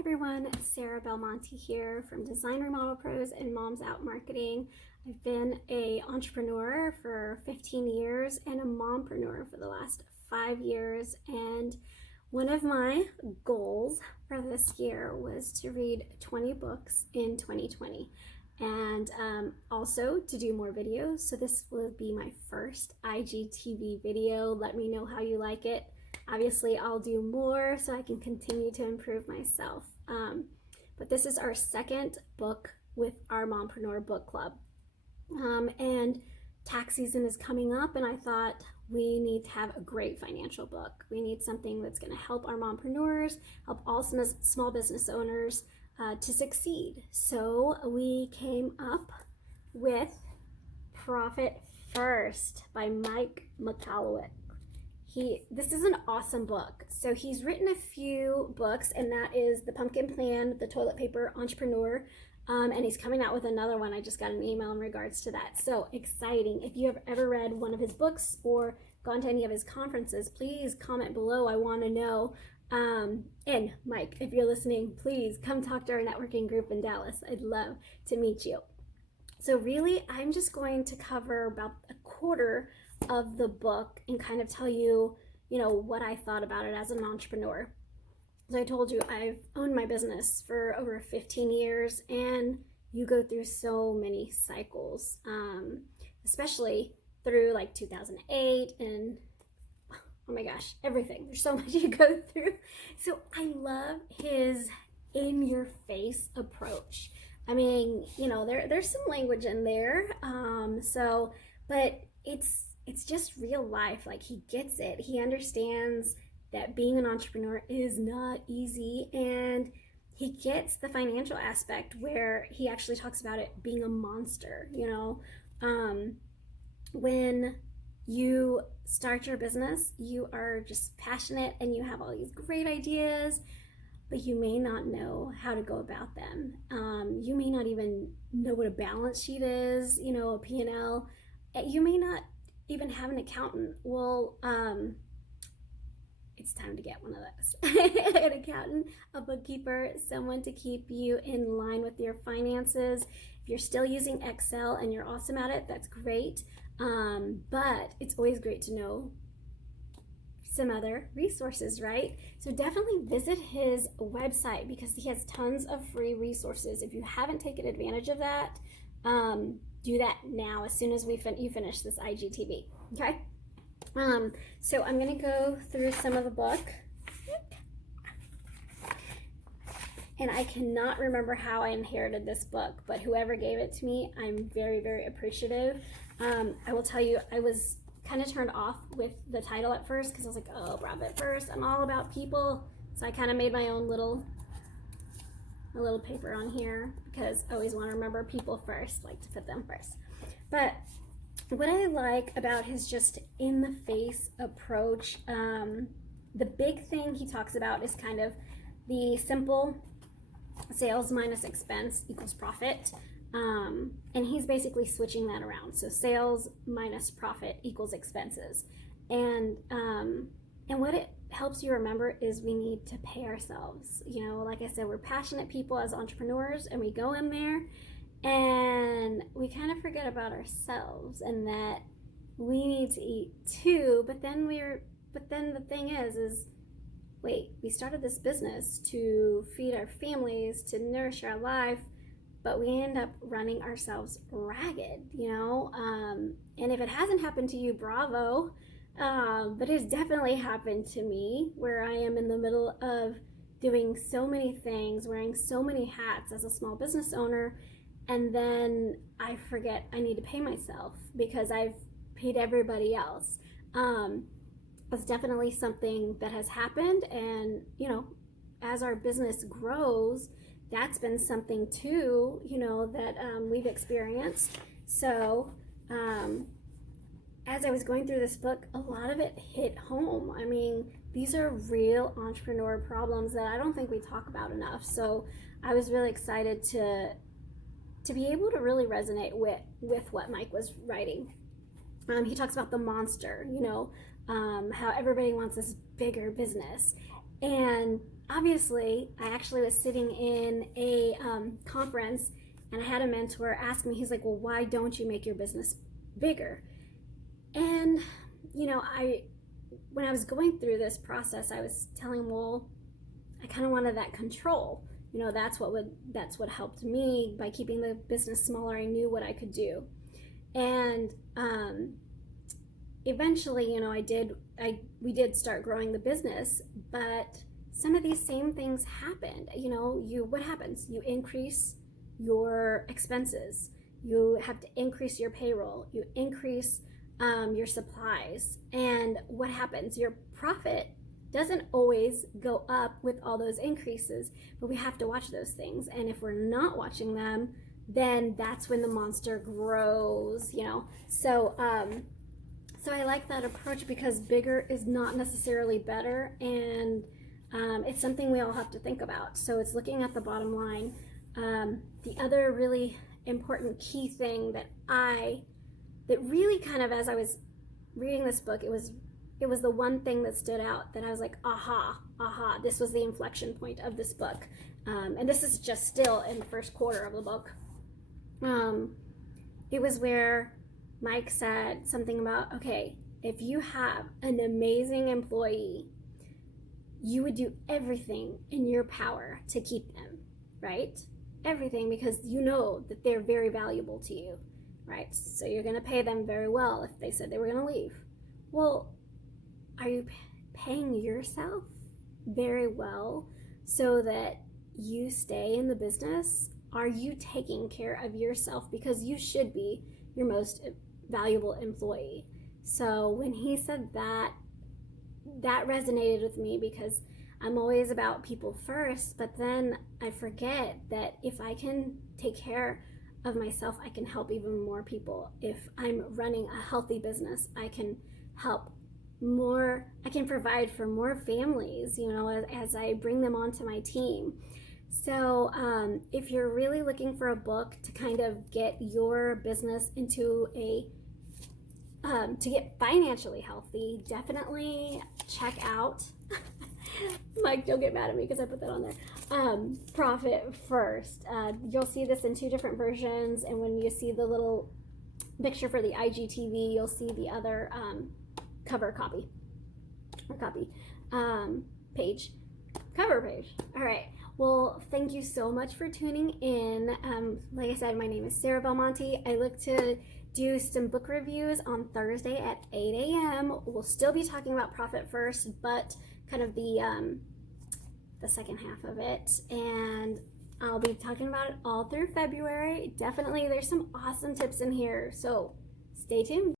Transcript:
everyone, Sarah Belmonte here from Design Remodel Pros and Moms Out Marketing. I've been an entrepreneur for 15 years and a mompreneur for the last 5 years, and one of my goals for this year was to read 20 books in 2020 and also to do more videos. So this will be my first IGTV video. Let me know how you like it. Obviously, I'll do more so I can continue to improve myself. But this is our second book with our Mompreneur Book Club. And tax season is coming up, and I thought we need to have a great financial book. We need something that's going to help our mompreneurs, help all small business owners to succeed. So we came up with Profit First by Mike Michalowicz. This is an awesome book. So he's written a few books, and that is The Pumpkin Plan, The Toilet Paper Entrepreneur, and he's coming out with another one. I just got an email in regards to that. So exciting. If you have ever read one of his books or gone to any of his conferences, please comment below. I want to know. And Mike, if you're listening, please come talk to our networking group in Dallas. I'd love to meet you. So really, I'm just going to cover about a quarter of the book and kind of tell you, what I thought about it as an entrepreneur. As I told you, I've owned my business for over 15 years, and you go through so many cycles, especially through like 2008 and oh my gosh, everything. There's so much you go through. So I love his in-your-face approach. I mean, there's some language in there, but it's just real life. Like, he gets it. He understands that being an entrepreneur is not easy, and he gets the financial aspect where he actually talks about it being a monster. When you start your business, you are just passionate and you have all these great ideas, but you may not know how to go about them. You may not even know what a balance sheet is, a P&L. You may not even have an accountant. Well, it's time to get one of those. An accountant, a bookkeeper, someone to keep you in line with your finances. If you're still using Excel and you're awesome at it, that's great. But it's always great to know some other resources, right? So definitely visit his website because he has tons of free resources. If you haven't taken advantage of that, do that now as soon as you finish this IGTV, okay? So I'm going to go through some of the book. And I cannot remember how I inherited this book, but whoever gave it to me, I'm very, very appreciative. I will tell you, I was kind of turned off with the title at first because I was like, oh, Profit First, I'm all about people. So I kind of made my own little paper on here because I always want to remember people first, like to put them first. But what I like about his just in-the-face approach, the big thing he talks about is kind of the simple sales minus expense equals profit. And he's basically switching that around. So sales minus profit equals expenses. And what it helps you remember is we need to pay ourselves. Like I said, we're passionate people as entrepreneurs, and we go in there and we kind of forget about ourselves and that we need to eat too. But then the thing is wait, we started this business to feed our families, to nourish our life, but we end up running ourselves ragged, and if it hasn't happened to you, bravo. But it's definitely happened to me where I am in the middle of doing so many things, wearing so many hats as a small business owner, and then I forget I need to pay myself because I've paid everybody else. It's definitely something that has happened, and as our business grows, that's been something too, that we've experienced. So as I was going through this book, a lot of it hit home. I mean, these are real entrepreneur problems that I don't think we talk about enough. So I was really excited to be able to really resonate with what Mike was writing. He talks about the monster, how everybody wants this bigger business. And obviously, I actually was sitting in a conference, and I had a mentor ask me, he's like, well, why don't you make your business bigger? And, when I was going through this process, I was telling him, well, I kind of wanted that control. That's what helped me by keeping the business smaller. I knew what I could do. And eventually, we did start growing the business, but some of these same things happened. What happens? You increase your expenses. You have to increase your payroll. You increase your supplies. And what happens? Your profit doesn't always go up with all those increases, but we have to watch those things. And if we're not watching them, then that's when the monster grows, So I like that approach, because bigger is not necessarily better, and it's something we all have to think about. So it's looking at the bottom line. The other really important key thing that really kind of, as I was reading this book, it was the one thing that stood out that I was like, aha, this was the inflection point of this book. And this is just still in the first quarter of the book. It was where Mike said something about, okay, if you have an amazing employee, you would do everything in your power to keep them, right? Everything, because you know that they're very valuable to you, right? So you're going to pay them very well if they said they were going to leave. Well, are you paying yourself very well so that you stay in the business? Are you taking care of yourself? Because you should be your most valuable employee. So when he said that resonated with me, because I'm always about people first, but then I forget that if I can take care of myself, I can help even more people. If I'm running a healthy business, I can help more, I can provide for more families, as I bring them onto my team. So if you're really looking for a book to kind of get your business into to get financially healthy, definitely check out, Mike, don't get mad at me because I put that on there, Profit First. You'll see this in 2 different versions, and when you see the little picture for the IGTV, you'll see the other cover page. All right. Well, thank you so much for tuning in. Like I said, my name is Sarah Belmonte. I look to do some book reviews on Thursday at 8 a.m. We'll still be talking about Profit First, but kind of the second half of it. And I'll be talking about it all through February. Definitely, there's some awesome tips in here. So stay tuned.